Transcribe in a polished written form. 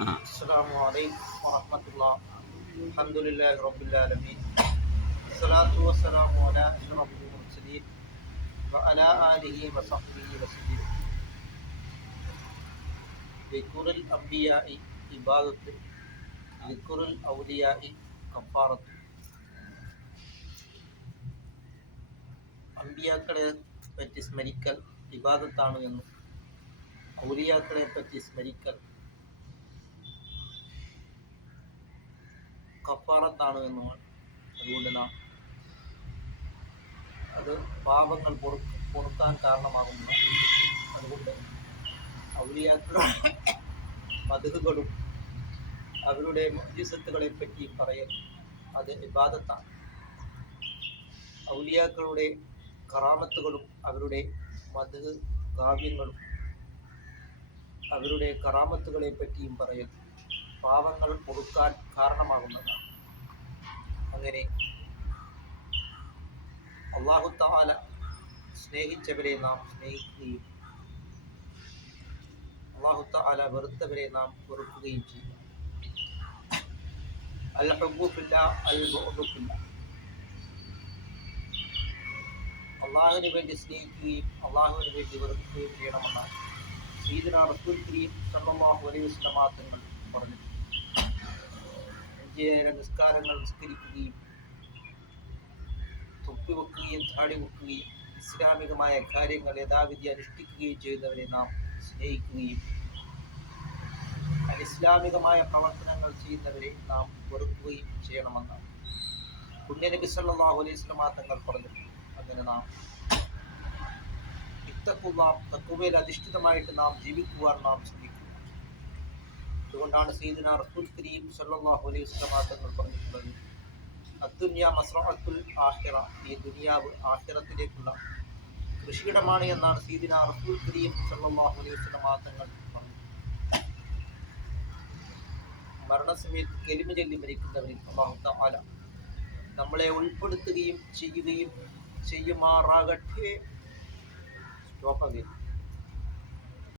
السلام عليكم ورحمة الله. الحمد لله رب العالمين. الصلاة والسلام على أشرف المرسلين وعلى آله وصحبه وسلم. ذكر الأنبياء عبادة، ذكر الأولياء كفارة. അമ്പിയാക്കളെ പറ്റി സ്മരിക്കൽ ഇബാദത്താണ് എന്നും ഔലിയാക്കളെ പറ്റി സ്മരിക്കൽ കഫാറത്താണ് എന്നുമാണ്. അതുകൊണ്ട് നാം അത് പാപങ്ങൾ പൊറുക്കാൻ കാരണമാകുന്നു. അതുകൊണ്ട് ഔലിയാക്കളുടെ മദ്ഹുകളും അവരുടെ മുഅ്ജിസത്തുകളെ പറ്റി പറയൽ അത് ഇബാദത്താണ്. ഔലിയാക്കളുടെ കറാമത്തുകളും അവരുടെ മദ്ഹ് കാവ്യങ്ങളും അവരുടെ കറാമത്തുകളെ പറ്റിയും പറയൽ പാവങ്ങൾ പൊറുക്കാൻ കാരണമാകുന്നതാണ്. അങ്ങനെ അല്ലാഹു തആല സ്നേഹിച്ചവരെ നാം സ്നേഹിക്കുകയും അല്ലാഹു തആല വെറുത്തവരെ നാം വെറുക്കുകയും ചെയ്യും. അൽ ഹുബ്ബു ഫില്ലാഹ് അൽ ബുഗ്ദു ഫില്ലാഹ്. അള്ളാഹുവിന് വേണ്ടി സ്നേഹിക്കുകയും അള്ളാഹുവിന് വേണ്ടി വെറുക്കുകയും ചെയ്യണമെന്നാണ് സയ്യിദുനാ റസൂൽ കരീം സല്ലല്ലാഹു അലൈഹി വസല്ലം തങ്ങൾ പറഞ്ഞിട്ടുണ്ട്. 5 നേരം നിസ്കാരങ്ങൾ നിസ്കരിക്കുകയും തൊപ്പി വെക്കുകയും താടി വെക്കുകയും ഇസ്ലാമികമായ കാര്യങ്ങൾ യഥാവിധി അനുഷ്ഠിക്കുകയും ചെയ്യുന്നവരെ നാം സ്നേഹിക്കുകയും അനിസ്ലാമികമായ പ്രവർത്തനങ്ങൾ ചെയ്യുന്നവരെ നാം വെറുക്കുകയും ചെയ്യണമെന്നാണ് പുണ്യനബി സല്ലല്ലാഹു അലൈഹി വസല്ലം തങ്ങൾ പറഞ്ഞിട്ടുണ്ട്. അങ്ങനെ നാം തഖ്വയിൽ അധിഷ്ഠിതമായിട്ട് നാം ജീവിക്കുവാൻ നാം ശ്രമിക്കുക. അതുകൊണ്ടാണ് സയ്യിദുനാ റസൂൽ കരീം സല്ലല്ലാഹു അലൈഹി വസല്ലം തങ്ങൾ പറഞ്ഞിട്ടുള്ളത്, അദ്ദുനിയ മസ്റഅത്തുൽ ആഖിറ, ഈ ദുനിയാവ് ആഖിറത്തിലേക്കുള്ള കൃഷിയിടമാണ് എന്നാണ് സയ്യിദുനാ റസൂൽ കരീം സല്ലല്ലാഹു അലൈഹി വസല്ലം തങ്ങൾ പറഞ്ഞത്. മരണസമയത്ത് കലിമ ചൊല്ലി മരിക്കുന്നവരിൽ അല്ലാഹു തആല നമ്മളെ ഉൾപ്പെടുത്തുകയും ചെയ്യുമാറാകട്ടെ. സ്റ്റോപ്പ്